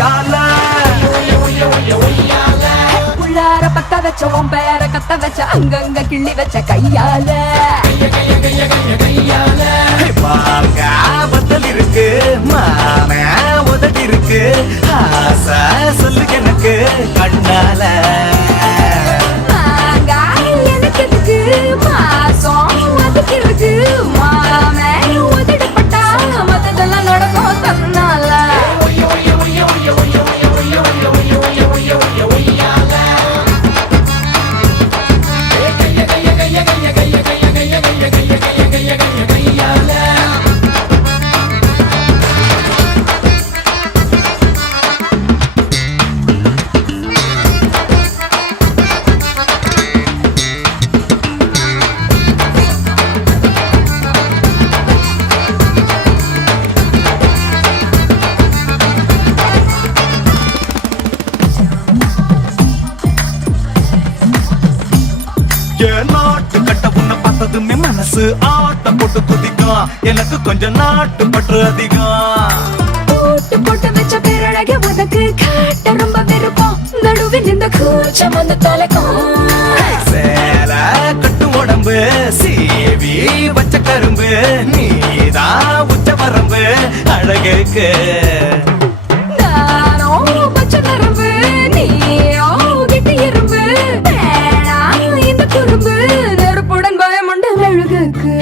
ஒய்யால உள்ளார பத்த வச்ச உன் பேர கத்த வச்ச அங்கங்க கிள்ளி வச்ச கையால வாங்க பத்தல் இருக்கு மான உதடி இருக்கு ஆசை சொல்லு எனக்கு கண்ணால எனக்கு இருக்கு மாசம் அதுக்கு இருக்கு மாமே உதடப்பட்டா மத்ததெல்லாம் நடக்கும் தன்னால நாட்டு கட்ட உன்னை பார்த்ததுமே மனசு ஆட்டம் போட்டு குதிக்கும் எனக்கு கொஞ்சம் நாட்டு பற்று அதிகம் போட்டு போட்டு வச்ச பேரழக உனக்கு காட்ட ரொம்ப விருப்பம் நடுவில் இந்த கூச்சம் வந்து தொலைக்கும் சேல கட்டு உடம்பு சீவி வச்ச கரும்பு நீதான் உச்ச வரம்பு அழகுக்கு நானோ பச்சை நரம்பு நீயோ கிட்டி எறும்பு இந்த குறும்பு நெருப்புடன் பயமுண்ட அழகுக்கு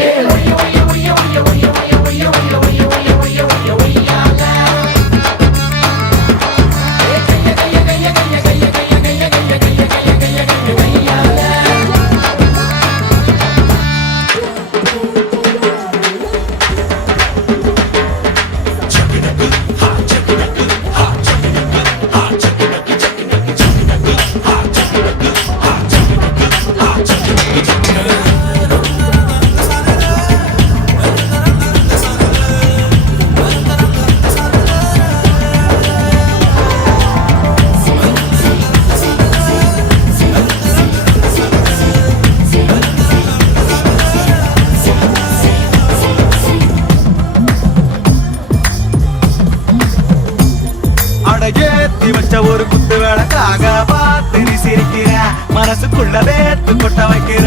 ஏத்தி வச்ச ஒரு குத்து விளக்காக பார்த்து நீ சிரிக்கிற மனசுக்குள்ள வேத்து கொட்ட வைக்கிற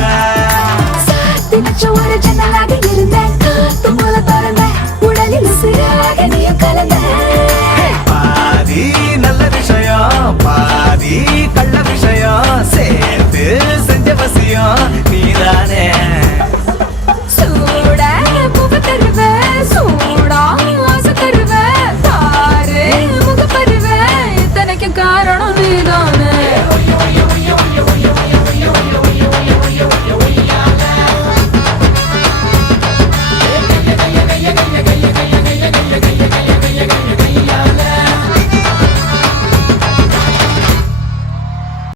சாத்தி வச்ச ஒரு ஜன்னலாக இருந்த காத்து போல